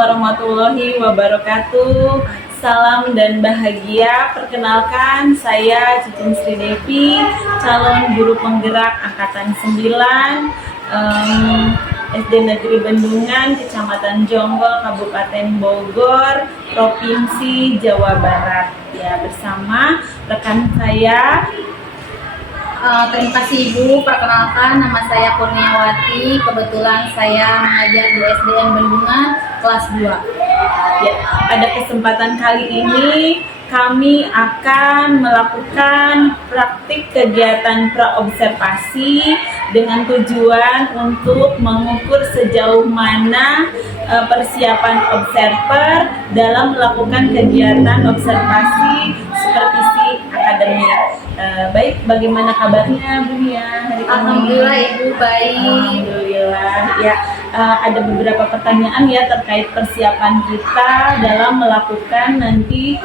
warahmatullahi wabarakatuh. Salam dan bahagia. Perkenalkan, saya Cicin Sri Devi, calon guru penggerak angkatan 9 SD Negeri Bendungan, Kecamatan Jonggol, Kabupaten Bogor, Provinsi Jawa Barat. Ya, bersama rekan saya. Terima kasih Ibu. Perkenalkan, nama saya Kurniawati. Kebetulan saya mengajar di SDN Bendungan kelas 2. Ya, pada kesempatan kali ini kami akan melakukan praktik kegiatan praobservasi dengan tujuan untuk mengukur sejauh mana persiapan observer dalam melakukan kegiatan observasi supervisi akademik. Baik, bagaimana kabarnya Bu Nia hari ini? Alhamdulillah Ibu baik. Alhamdulillah. Ya, ada beberapa pertanyaan ya terkait persiapan kita dalam melakukan nanti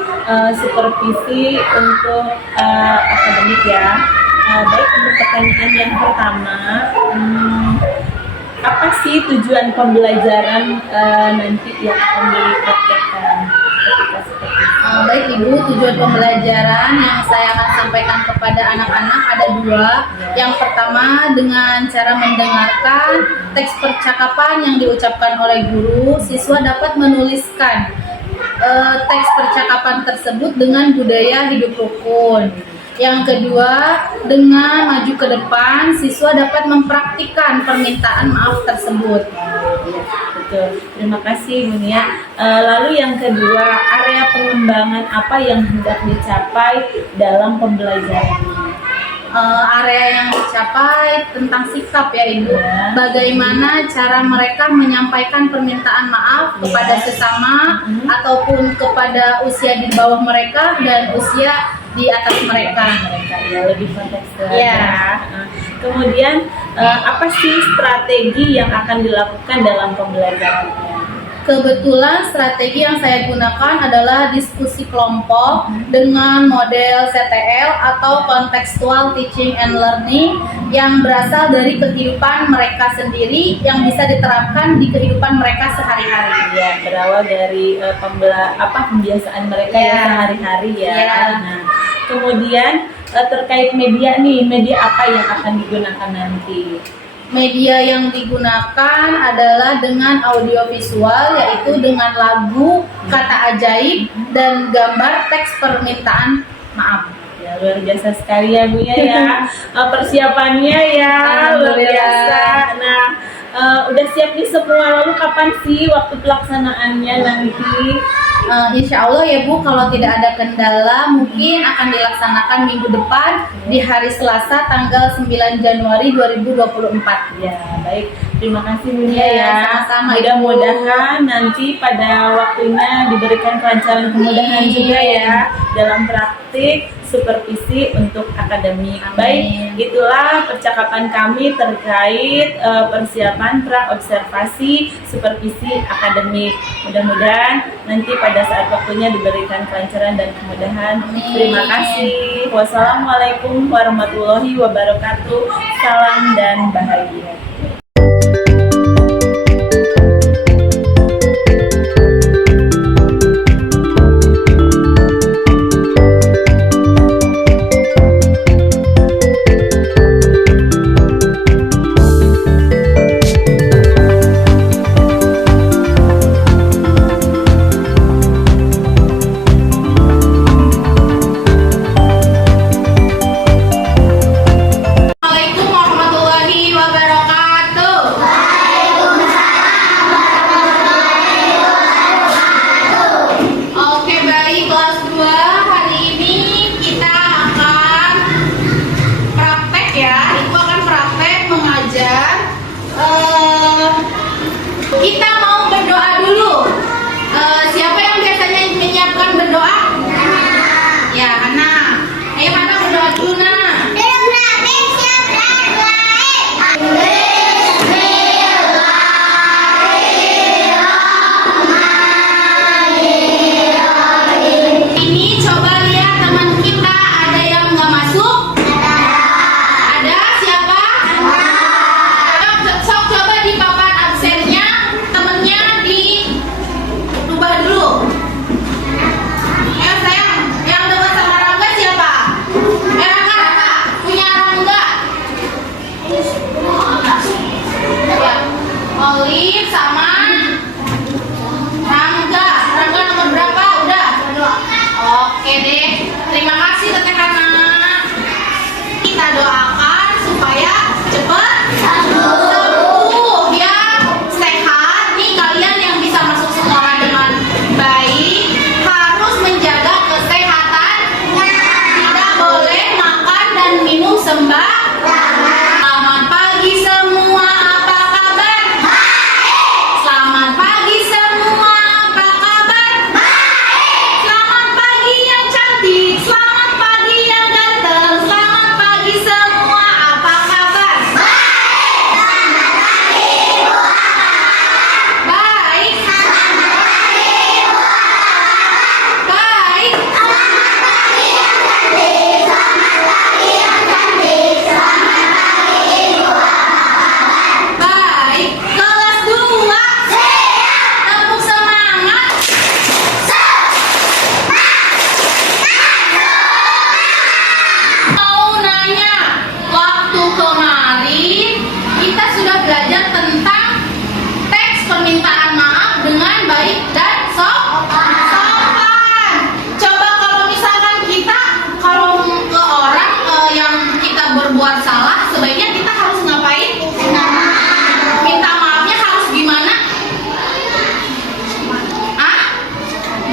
supervisi untuk akademik ya. Baik, untuk pertanyaan yang pertama, apa sih tujuan pembelajaran nanti yang akan dipraktekkan ketika supervisi? Baik Ibu, tujuan pembelajaran yang saya akan sampaikan kepada anak-anak ada 2. Yang pertama, dengan cara mendengarkan teks percakapan yang diucapkan oleh guru, siswa dapat menuliskan teks percakapan tersebut dengan budaya hidup rukun. Yang kedua, dengan maju ke depan, siswa dapat mempraktikkan permintaan maaf tersebut. Betul, terima kasih Bu Nia. Lalu yang kedua, area pengembangan apa yang hendak dicapai dalam pembelajaran? Area yang dicapai tentang sikap ya Ibu. Bagaimana cara mereka menyampaikan permintaan maaf kepada sesama ataupun kepada usia di bawah mereka dan usia di atas mereka ya, lebih kontekstual ya. Kemudian apa sih strategi yang akan dilakukan dalam pembelajarannya? Kebetulan strategi yang saya gunakan adalah diskusi kelompok dengan model CTL atau Contextual Teaching and Learning yang berasal dari kehidupan mereka sendiri yang bisa diterapkan di kehidupan mereka sehari-hari. Ya, berawal dari pembiasaan mereka ya sehari-hari ya. Nah, kemudian terkait media nih, media apa yang akan digunakan nanti? Media yang digunakan adalah dengan audiovisual, yaitu dengan lagu, kata ajaib, dan gambar teks permintaan maaf. Ya, luar biasa sekali ya Bu ya. Persiapannya ya luar biasa. Nah, udah siap nih semua. Lalu kapan sih waktu pelaksanaannya nanti? Insya Allah ya Bu, kalau tidak ada kendala mungkin akan dilaksanakan minggu depan di hari Selasa tanggal 9 Januari 2024. Ya, baik. Terima kasih Bu Nia ya. Sama-sama. Mudah-mudahan nanti pada waktunya diberikan kelancaran, kemudahan juga ya dalam praktik supervisi untuk akademik. Baik, itulah percakapan kami terkait persiapan pra-observasi supervisi akademik. Mudah-mudahan nanti pada saat waktunya diberikan kelancaran dan kemudahan. Terima kasih. Wassalamualaikum warahmatullahi wabarakatuh. Salam dan bahagia. Assalamualaikum warahmatullahi wabarakatuh.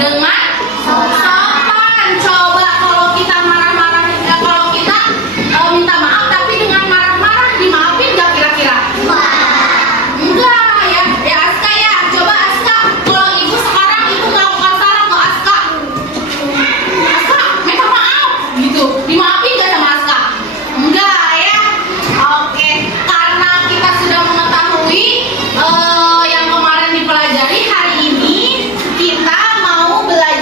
dengan sopan. Coba kalau kita marah-marah, kalau kita minta maaf tapi dengan marah-marah, dimaafin nggak kira-kira? Enggak ya, ya Aska ya. Coba Aska, kalau ibu sekarang ibu melakukan salah ke Aska, Aska minta maaf gitu, dimaafin nggak sama Aska? Enggak ya. Oke, karena kita sudah mengetahui yang kemarin dipelajari, hari ini kita mau belajar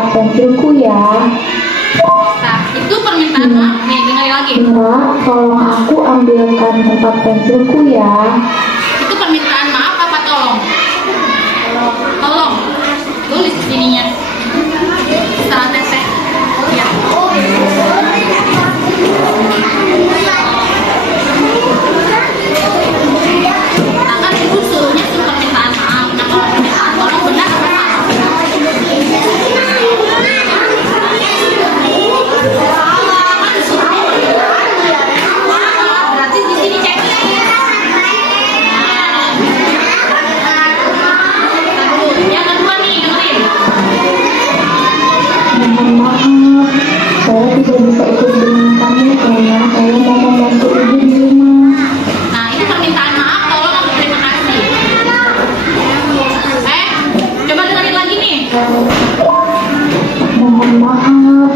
tempat pensilku ya. Nah, itu permintaan maaf. Nih, dengerin lagi. Mira, tolong aku ambilkan tempat pensilku ya. Itu permintaan maaf apa tolong? Tolong. Tulis di sininya. Salah teteh. Ya. Nah, kan ibu suruhnya itu permintaan maaf. Nah, kalau permintaan tolong benar apa salah? Salah, kan disuruhnya permintaan maaf. Berarti di sini ceknya. Yang kedua nih, dengerin. Mohon maaf, saya tidak bisa ikut dengan kamu karena saya mau membantu ibu di rumah. Nah, ini permintaan maaf, tolong aku terima kasih. Coba dengerin lagi nih. Mohon maaf,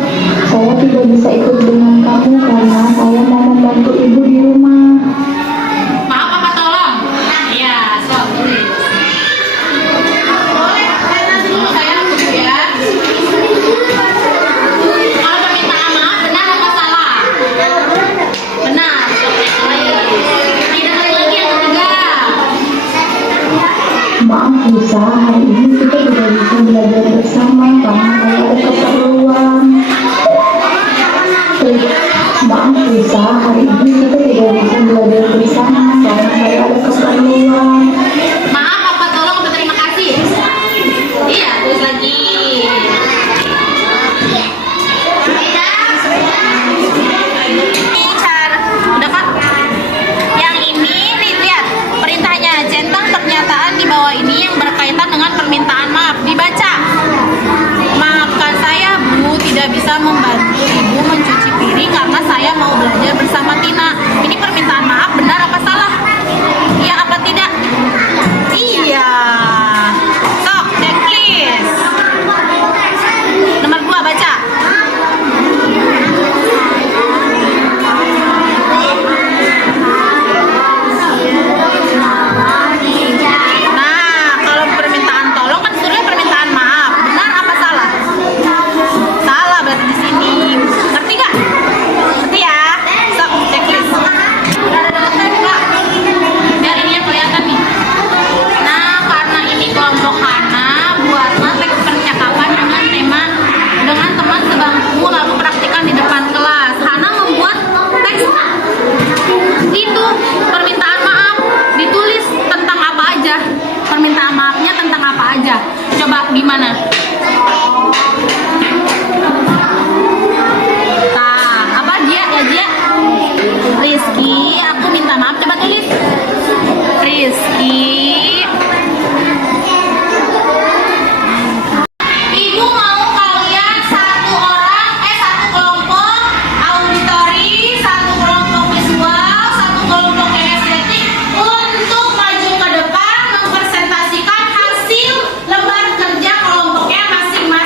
saya tidak bisa ikut dengan kamu karena saya mau membantu ibu di rumah. Maaf apa tolong? Iya, sok tulis. Boleh, saya dulu saya dulu ya. Kalau permintaan maaf benar apa salah? Benar, sok cek lagi. Nih, dengerin lagi yang ketiga. Maaf Lisa, hari ini kita tidak bisa belajar bersama karena saya ada keperluan. Maaf Lisa, hari ini kita tidak bisa belajar bersama karena saya ada keperluan. Maaf apa tolong apa terima kasih? Iya, tulis lagi. Udah Kak? Yang ini nih lihat perintahnya, centang pernyataan di bawah ini yang berkaitan dengan permintaan maaf. Dibaca. Maafkan saya Bu, tidak bisa membantu Ibu mencuci piring karena saya mau belajar bersama Tina. Ini permintaan maaf benar apa salah? Iya apa tidak? Iya. Sok, checklist. Nomor 2 baca. Nah, kalau permintaan tolong kan suruhnya permintaan maaf. Benar apa salah? Salah berarti di sini. Ngerti gak? Ngerti ya? Sok, checklist. Udah ada daftar Kak. Biar ini yang kelihatan nih. Nah, karena ini kelompok Hana, buatlah teks percakapan dengan tema dengan teman sebangku lalu praktikkan di depan kelas. Hana membuat teks itu permintaan maaf, ditulis tentang apa aja. Permintaan maafnya tentang apa aja? Coba gimana? Nah, apa dia ya dia? Rizky, aku minta maaf. Coba tulis. Rizky, Ibu mau kalian satu kelompok auditori, satu kelompok visual, satu kelompok kinestetik untuk maju ke depan mempresentasikan hasil lembar kerja kelompoknya masing-masing.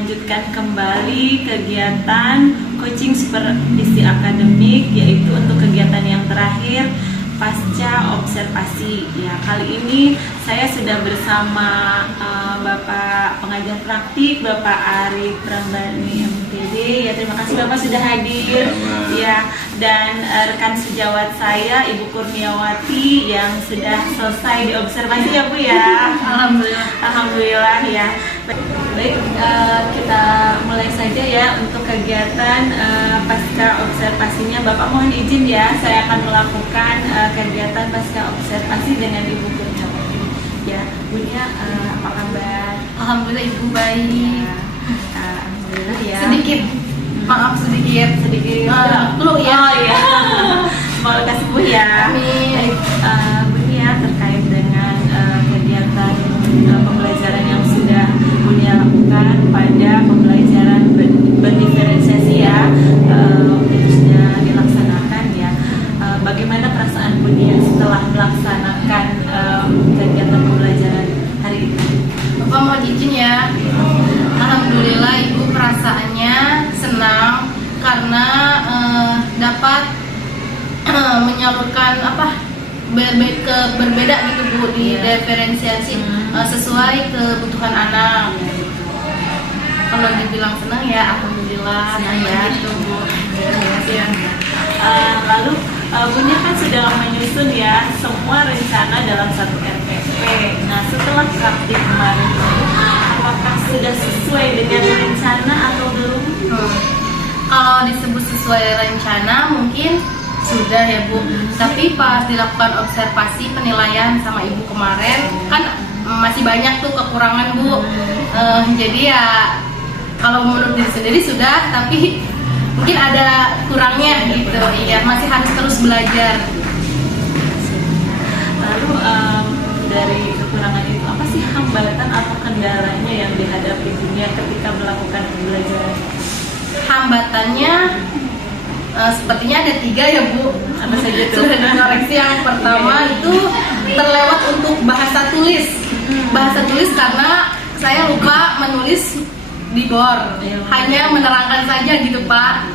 melanjutkan kembali kegiatan coaching supervisi akademik, yaitu untuk kegiatan yang terakhir pasca observasi. Ya, kali ini saya sudah bersama Bapak pengajar praktik, Bapak Arif Prambani MTD. Ya, terima kasih Bapak sudah hadir. Ya, dan rekan sejawat saya Ibu Kurniawati yang sudah selesai diobservasi ya Bu ya. Alhamdulillah. Alhamdulillah ya. Baik, kita mulai saja ya untuk kegiatan pasca observasinya. Bapak mohon izin ya, saya akan melakukan kegiatan pasca observasi dengan Ibu Kurniawati. Ya, Bunya, apa kabar? Alhamdulillah Ibu baik. Alhamdulillah ya. Sedikit, maaf sedikit. Flu ya. Oh iya. Semoga lekas sembuh ya. Amin. Baik, Bunya, terkait dengan kegiatan pembelajaran yang sudah Bunya lakukan pada pembelajaran berdiferensiasi ya, itu sudah dilaksanakan ya. Bagaimana perasaan Bunya setelah melaksanakan kegiatan pembelajaran hari ini? Bapak mau izin ya. Alhamdulillah Ibu perasaannya senang karena dapat menyalurkan berbeda gitu Bu, di diferensiasi sesuai kebutuhan anak. Kalau dibilang senang ya alhamdulillah Senang ya. gitu Bu. Ya. Lalu Bunya kan sudah menyusun ya semua rencana dalam satu RPP. Nah, setelah praktik kemarin itu, apakah sudah sesuai dengan rencana atau belum? Kalau disebut sesuai rencana mungkin sudah ya Bu. Tapi pas dilakukan observasi penilaian sama Ibu kemarin kan masih banyak tuh kekurangan Bu. Jadi ya kalau menurut diri sendiri sudah, tapi mungkin ada kurangnya gitu. Iya, masih harus terus belajar. Lalu dari kekurangan itu apa sih hambatan atau kendalanya yang dihadapi Bunya ketika melakukan pembelajaran? Hambatannya sepertinya ada 3 ya Bu. Apa saja tuh? Sudah dikoreksi. Yang pertama itu terlewat untuk bahasa tulis. Bahasa tulis karena saya lupa menulis di board, hanya menerangkan saja gitu Pak.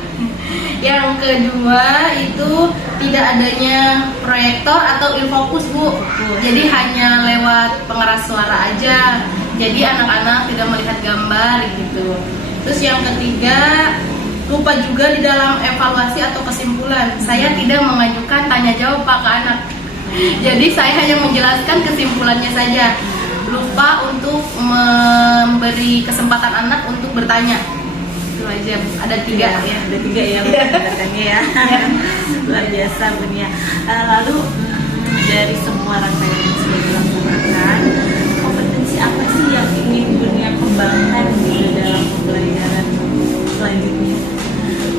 Yang kedua itu tidak adanya proyektor atau infokus Bu. Jadi hanya lewat pengeras suara aja. Jadi anak-anak tidak melihat gambar gitu. Terus yang ketiga, lupa juga di dalam evaluasi atau kesimpulan. Saya tidak mengajukan tanya jawab Pak ke anak. Jadi saya hanya menjelaskan kesimpulannya saja. Lupa untuk memberi kesempatan anak untuk bertanya. Itu aja, ada 3 ya. Ada 3 ya pendekatannya ya. Luar biasa Bunya. Lalu dari semua rangkaian yang sudah dilakukan, kompetensi apa sih yang ingin Bunya kembangkan di dalam pembelajaran selanjutnya?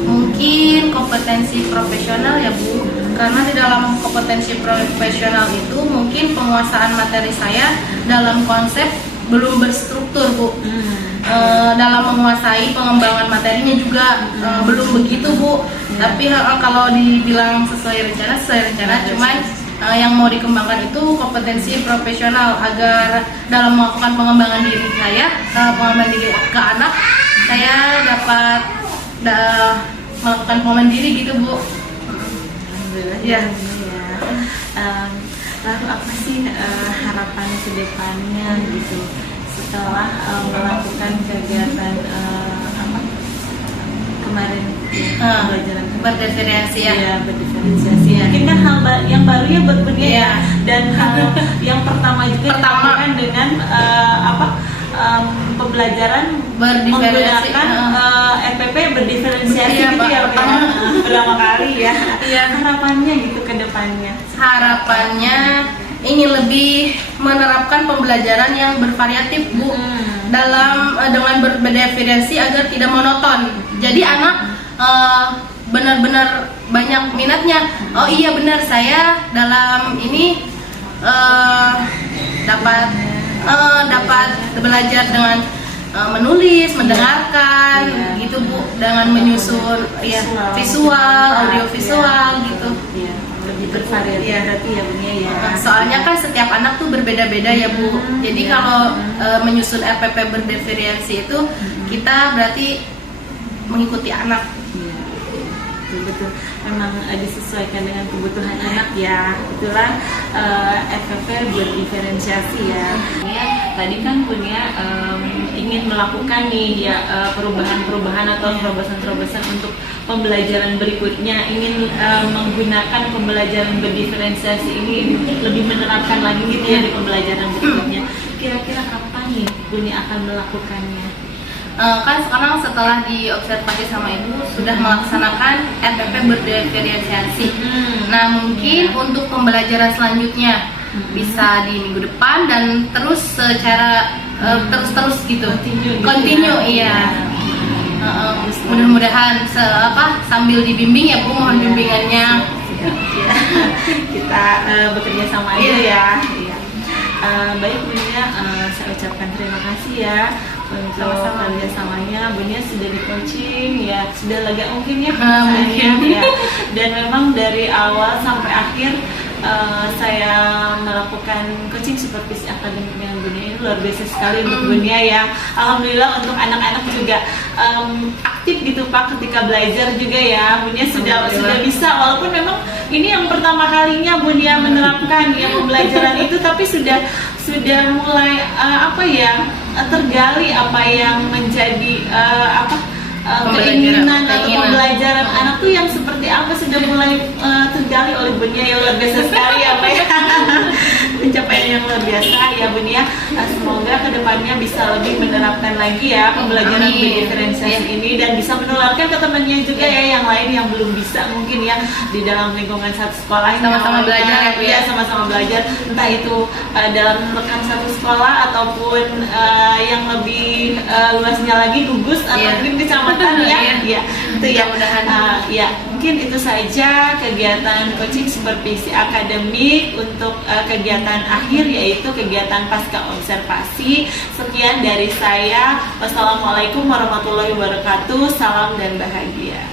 Mungkin kompetensi profesional ya Bu. Karena di dalam kompetensi profesional itu mungkin penguasaan materi saya dalam konsep belum berstruktur Bu. Dalam menguasai pengembangan materinya juga belum begitu Bu. Tapi kalau dibilang sesuai rencana cuman yang mau dikembangkan itu kompetensi profesional agar dalam melakukan pengembangan diri saya, pengembangan diri ke anak, saya dapat melakukan pengembangan diri gitu Bu. Ya. Lalu apa sih harapan ke depannya gitu setelah melakukan kegiatan kemarin pembelajaran berdiferensiasi ya. Berdiferensiasi. Mungkin kan hal yang baru ya buat Bunya ya. Dan hal yang pertama juga dilakukan dengan pembelajaran menggunakan RPP berdiferensiasi gitu ya berapa kali ya. Harapannya gitu ke depannya. Harapannya ingin lebih menerapkan pembelajaran yang bervariatif Bu. Dengan berdiferensi agar tidak monoton. Jadi anak benar-benar banyak minatnya. Oh iya benar, saya dalam ini dapat belajar dengan menulis, mendengarkan, gitu Bu, dengan menyusun visual, audio visual gitu. Lebih bervariasi berarti ya Bunya ya. Soalnya kan setiap anak tuh berbeda-beda ya Bu. Jadi kalau menyusun RPP berdiferensi itu kita berarti mengikuti anak. Iya, betul-betul memang disesuaikan dengan kebutuhan anak ya. Itulah FPP berdiferensiasi ya. Tadi kan punya ingin melakukan nih ya perubahan-perubahan atau terobosan-terobosan untuk pembelajaran berikutnya, ingin menggunakan pembelajaran berdiferensiasi ini lebih menerapkan lagi gitu ya di pembelajaran berikutnya. Kira-kira kapan nih Buni akan melakukannya? Kan sekarang setelah diobservasi sama ibu sudah melaksanakan FPP berdiferensiasi. Nah mungkin untuk pembelajaran selanjutnya bisa di minggu depan dan terus secara terus gitu. Continue iya. Mudah-mudahan sambil dibimbing ya Bu, mohon bimbingannya. Kita bekerja sama aja ya. Baik Bunia, saya ucapkan terima kasih ya untuk kerjasamanya. Bunia sudah di coaching ya, sudah lega mungkin ya ya. Dan memang dari awal sampai akhir saya melakukan coaching supervisi akademik dengan Bunia ini luar biasa sekali untuk Bunia ya. Alhamdulillah untuk anak-anak juga aktif gitu Pak ketika belajar juga ya. Bunia sudah bisa, walaupun memang ini yang pertama kalinya Bunia menerapkan yang pembelajaran itu, tapi sudah mulai tergali apa yang menjadi keinginan atau pembelajaran anak tuh yang seperti apa, sudah mulai tergali oleh Bunia yang luar biasa sekali ya Pak ya. Pencapaian yang luar biasa ya Bunia. Semoga kedepannya bisa lebih menerapkan lagi ya pembelajaran berdiferensiasi ini dan bisa menularkan ke temannya juga ya yang lain yang belum bisa mungkin ya di dalam lingkungan satu sekolah sama-sama belajar ya, sama-sama belajar, entah itu dalam rekan satu sekolah ataupun yang lebih luasnya lagi gugus atau mungkin kecamatan ya. Ya itu ya. Ya mungkin itu saja kegiatan coaching supervisi akademik untuk kegiatan akhir, yaitu kegiatan pasca observasi. Sekian dari saya. Wassalamualaikum warahmatullahi wabarakatuh. Salam dan bahagia.